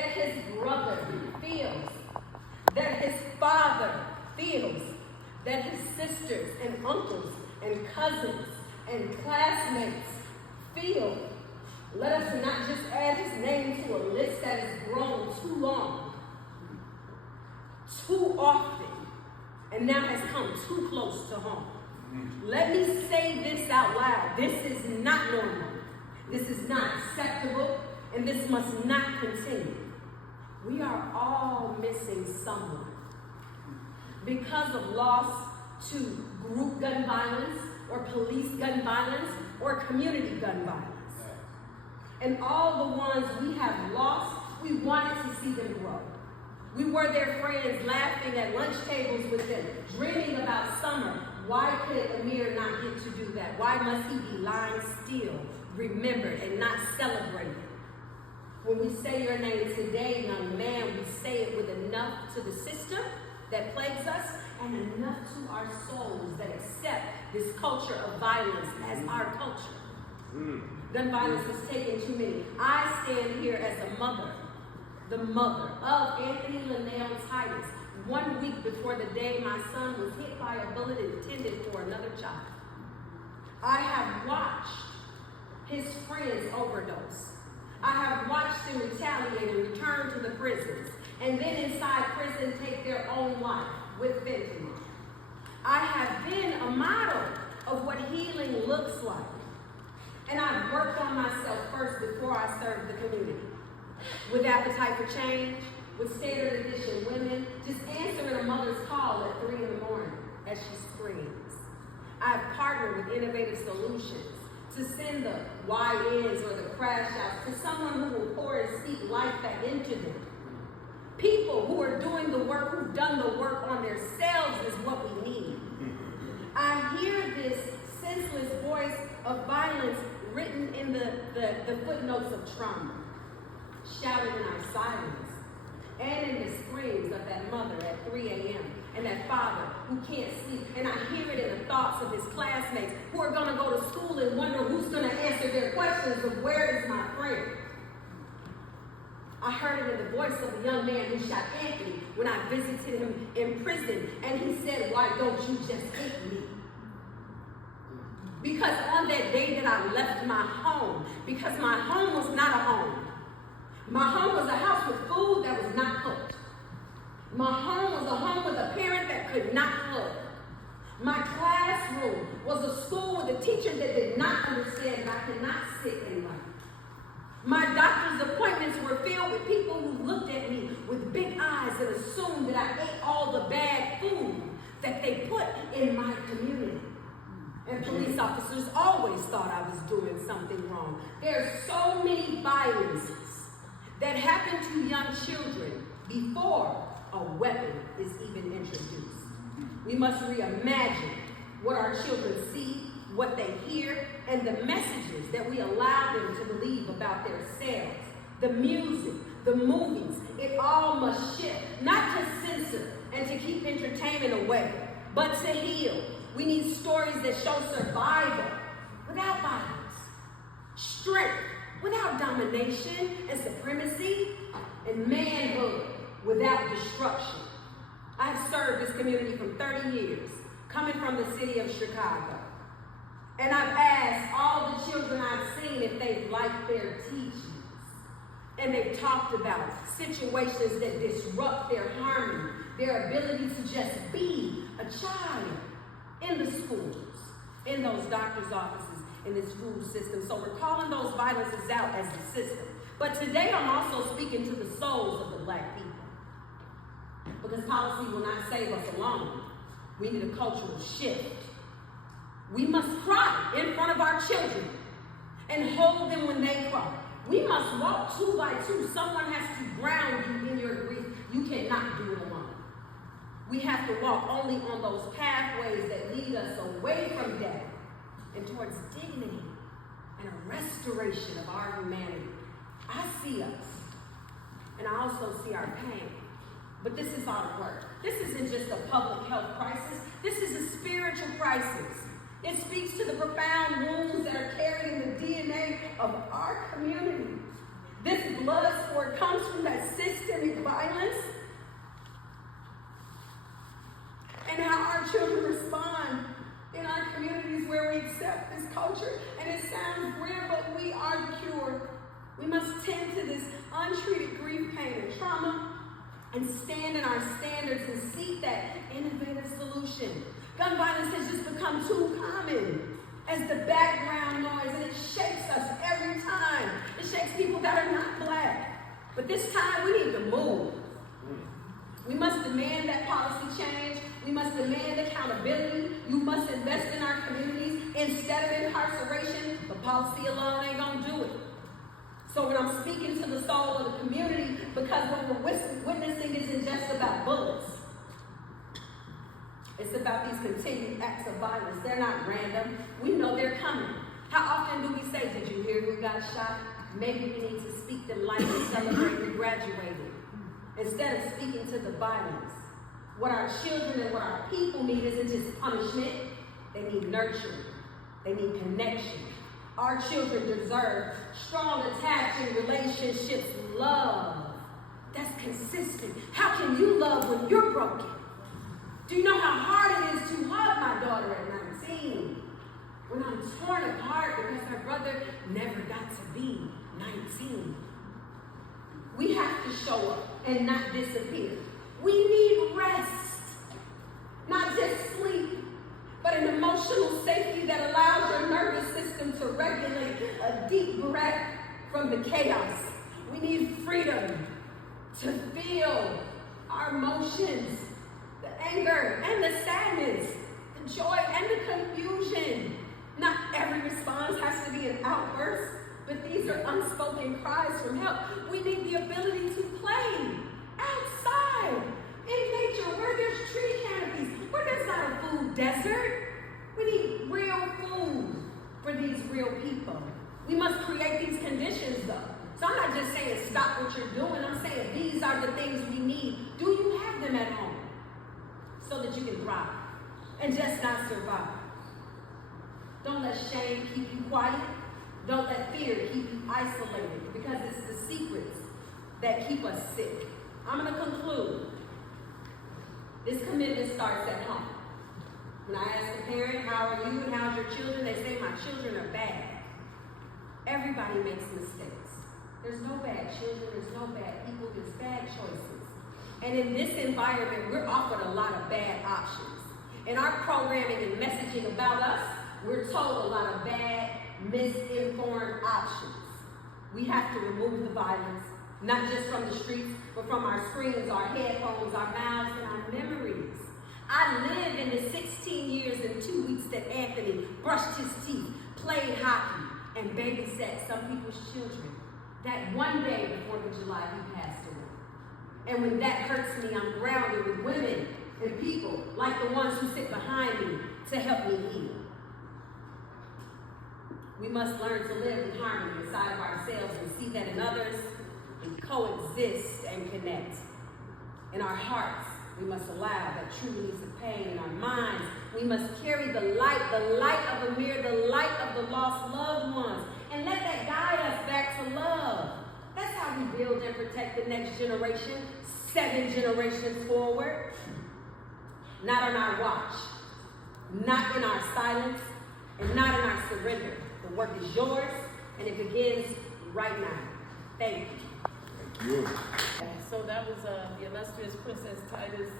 that his brother feels, that his father feels, that his sisters and uncles and cousins and classmates feel. Let us not just add his name to a list that has grown too long, too often, and now has come too close to home. Let me say this out loud. This is not normal. This is not acceptable, and this must not continue. We are all missing someone because of loss to group gun violence, or police gun violence, or community gun violence. And all the ones we have lost, we wanted to see them grow. We were their friends, laughing at lunch tables with them, dreaming about summer. Why could Amir not get to do that? Why must he be lying still, remembered, and not celebrated? When we say your name today, young man, we say it with enough to the system that plagues us and enough to our souls that accept this culture of violence as our culture. Gun violence has taken too many. I stand here as a mother, the mother of Anthony Linnell Titus, 1 week before the day my son was hit by a bullet intended for another child. I have watched his friends overdose. I have watched them retaliate and return to the prisons, and then inside prison take their own life with fentanyl. I have been a model of what healing looks like. And I've worked on myself first before I served the community. With appetite for change, with standard edition women, just answering a mother's call at 3 in the morning as she screams. I've partnered with innovative solutions to send the YNs or the crash outs to someone who will pour and speak life back into them. People who are doing the work, who've done the work on themselves is what we need. I hear this senseless voice of violence written in the footnotes of trauma, shouted in our silence, and in the screams of that mother at 3 a.m. and that father who can't sleep. And I hear it in the thoughts of his classmates who are going to go to school and wonder who's going to answer their questions of where is my friend. I heard it in the voice of a young man who shot Anthony when I visited him in prison, and he said, "Why don't you just hate me?" Because on that day that I left my home, because my home was not a home. My home was a house with food that was not cooked. My home was a home with a parent that could not cook. My classroom was a school with a teacher that did not understand that I could not sit and write. My doctor's appointments were filled with people who looked at me with big eyes and assumed that I ate all the bad food that they put in my community. And police officers always thought I was doing something wrong. There are so many violences that happen to young children before a weapon is even introduced. We must reimagine what our children see, what they hear, and the messages that we allow them to believe about themselves. The music, the movies, it all must shift, not to censor and to keep entertainment away, but to heal. We need stories that show survival without violence, strength without domination and supremacy, and manhood without destruction. I have served this community for 30 years, coming from the city of Chicago. And I've asked all the children I've seen if they've liked their teachings. And they've talked about situations that disrupt their harmony, their ability to just be a child in the schools, in those doctor's offices, in the school system. So we're calling those violences out as the system. But today I'm also speaking to the souls of the Black people. Because policy will not save us alone. We need a cultural shift. We must cry in front of our children and hold them when they cry. We must walk 2 by 2. Someone has to ground you in your grief. You cannot do it alone. We have to walk only on those pathways that lead us away from death and towards dignity and a restoration of our humanity. I see us, and I also see our pain. But this is our work. This isn't just a public health crisis. This is a spiritual crisis. It speaks to the profound wounds that are carried in the DNA of our community. This blood sport comes from from that systemic violence and how our children respond in our communities where we accept this culture. And it sounds weird, but we are the cure. We must tend to this untreated grief, pain, and trauma and stand in our standards and seek that innovative solution. Gun violence has just become too common as the background noise, and it shakes us every time. It shakes people that are not black. But this time we need to move. We must demand that policy change. We must demand accountability. You must invest in our communities instead of incarceration. But policy alone ain't gonna do it. So when I'm speaking to the soul of the community, because what we're witnessing isn't just about bullets. It's about these continued acts of violence. They're not random. We know they're coming. How often do we say, did you hear who got shot? Maybe we need to speak them life and celebrate we graduated. Instead of speaking to the violence. What our children and what our people need isn't just punishment. They need nurturing. They need connection. Our children deserve strong, attaching relationships, love. That's consistent. How can you love when you're broken? Do you know how hard it is to hug my daughter at 19? When I'm torn apart because her brother never got to be 19. We have to show up and not disappear. We need rest. Not just sleep, but an emotional safety that allows your nervous system to regulate a deep breath from the chaos. We need freedom to feel our emotions, the anger and the sadness, the joy and the confusion. Not every response has to be an outburst, but these are unspoken cries from help. We need the ability to play outside in nature where there's tree canopies, where there's not a food desert. We need real food for these real people. We must create these conditions though. So I'm not just saying stop what you're doing. I'm saying these are the things we need. Do you have them at home so that you can thrive and just not survive? Don't let shame keep you quiet. Don't let fear keep you isolated, because it's the secrets that keep us sick. I'm going to conclude. This commitment starts at home. When I ask a parent, how are you and how's your children? They say, my children are bad. Everybody makes mistakes. There's no bad children. There's no bad people. There's bad choices. And in this environment, we're offered a lot of bad options. In our programming and messaging about us, we're told a lot of bad, misinformed options. We have to remove the violence, not just from the streets, but from our screens, our headphones, our mouths, and our memories. I lived in the 16 years and 2 weeks that Anthony brushed his teeth, played hockey, and babysat some people's children. That one day before the July, he passed away. And when that hurts me, I'm grounded with women and people like the ones who sit behind me to help me heal. We must learn to live in harmony inside of ourselves and see that in others, we coexist and connect. In our hearts, we must allow that true release of pain. In our minds, we must carry the light of Amir, the light of the lost loved ones, and let that guide us back to love. That's how we build and protect the next generation, 7 generations forward. Not on our watch, not in our silence, and not in our surrender. The work is yours, and it begins right now. Thank you. Thank you. So that was the illustrious Princess Titus